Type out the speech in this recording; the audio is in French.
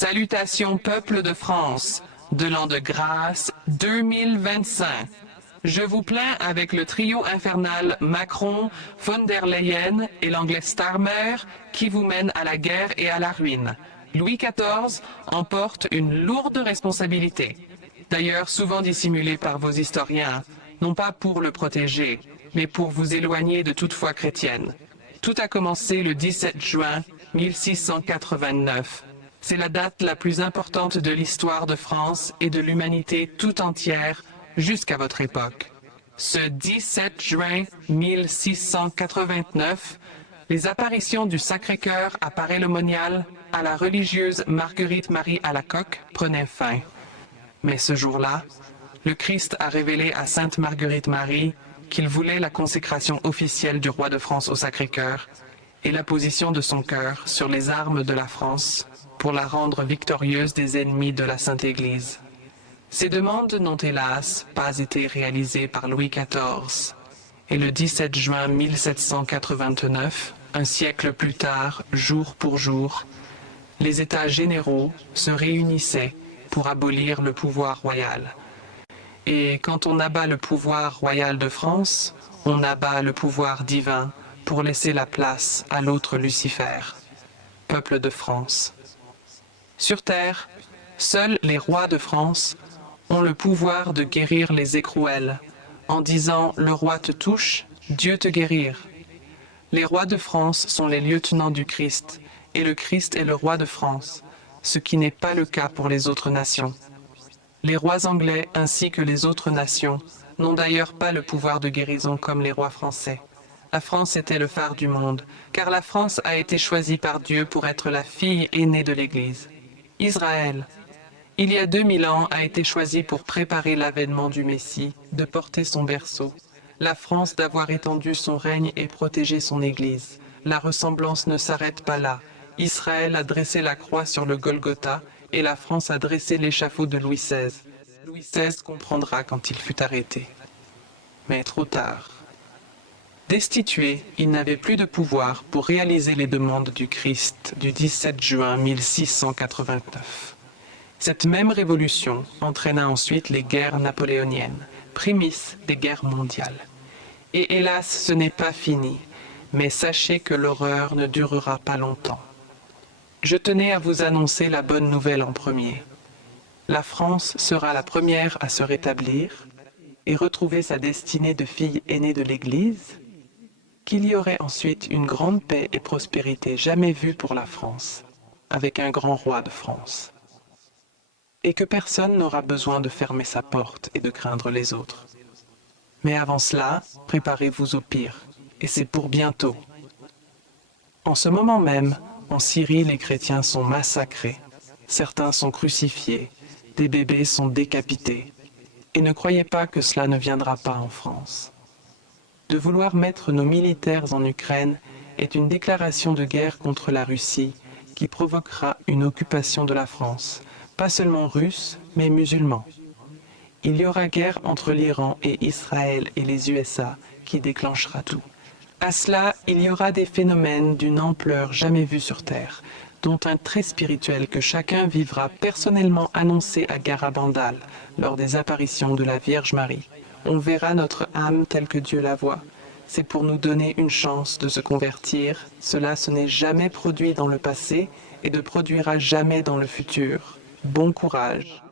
Salutations peuple de France, de l'an de grâce 2025. Je vous plains avec le trio infernal Macron, von der Leyen et l'anglais Starmer qui vous mène à la guerre et à la ruine. Louis XIV en porte une lourde responsabilité, d'ailleurs souvent dissimulée par vos historiens, non pas pour le protéger, mais pour vous éloigner de toute foi chrétienne. Tout a commencé le 17 juin 1689. C'est la date la plus importante de l'histoire de France et de l'humanité tout entière jusqu'à votre époque. Ce 17 juin 1689, les apparitions du Sacré-Cœur à Paray-le-Monial à la religieuse Marguerite-Marie Alacoque prenaient fin. Mais ce jour-là, le Christ a révélé à Sainte Marguerite-Marie qu'il voulait la consécration officielle du roi de France au Sacré-Cœur et la position de son cœur sur les armes de la France pour la rendre victorieuse des ennemis de la Sainte Église. Ces demandes n'ont hélas pas été réalisées par Louis XIV, et le 17 juin 1789, un siècle plus tard, jour pour jour, les États généraux se réunissaient pour abolir le pouvoir royal. Et quand on abat le pouvoir royal de France, on abat le pouvoir divin pour laisser la place à l'autre Lucifer, peuple de France. Sur terre, seuls les rois de France ont le pouvoir de guérir les écrouelles, en disant « Le roi te touche, Dieu te guérir ». Les rois de France sont les lieutenants du Christ, et le Christ est le roi de France, ce qui n'est pas le cas pour les autres nations. Les rois anglais ainsi que les autres nations n'ont d'ailleurs pas le pouvoir de guérison comme les rois français. La France était le phare du monde, car la France a été choisie par Dieu pour être la fille aînée de l'Église. Israël, il y a 2000 ans, a été choisi pour préparer l'avènement du Messie, de porter son berceau. La France d'avoir étendu son règne et protégé son Église. La ressemblance ne s'arrête pas là. Israël a dressé la croix sur le Golgotha et la France a dressé l'échafaud de Louis XVI. Louis XVI comprendra quand il fut arrêté. Mais trop tard. Destitué, il n'avait plus de pouvoir pour réaliser les demandes du Christ du 17 juin 1689. Cette même révolution entraîna ensuite les guerres napoléoniennes, prémices des guerres mondiales. Et hélas, ce n'est pas fini, mais sachez que l'horreur ne durera pas longtemps. Je tenais à vous annoncer la bonne nouvelle en premier. La France sera la première à se rétablir et retrouver sa destinée de fille aînée de l'Église, qu'il y aurait ensuite une grande paix et prospérité jamais vue pour la France, avec un grand roi de France. Et que personne n'aura besoin de fermer sa porte et de craindre les autres. Mais avant cela, préparez-vous au pire, et c'est pour bientôt. En ce moment même, en Syrie, les chrétiens sont massacrés, certains sont crucifiés, des bébés sont décapités. Et ne croyez pas que cela ne viendra pas en France. De vouloir mettre nos militaires en Ukraine est une déclaration de guerre contre la Russie qui provoquera une occupation de la France, pas seulement russe, mais musulman. Il y aura guerre entre l'Iran et Israël et les USA qui déclenchera tout. À cela, il y aura des phénomènes d'une ampleur jamais vue sur Terre, dont un très spirituel que chacun vivra personnellement annoncé à Garabandal lors des apparitions de la Vierge Marie. On verra notre âme telle que Dieu la voit. C'est pour nous donner une chance de se convertir. Cela se n'est jamais produit dans le passé et ne produira jamais dans le futur. Bon courage.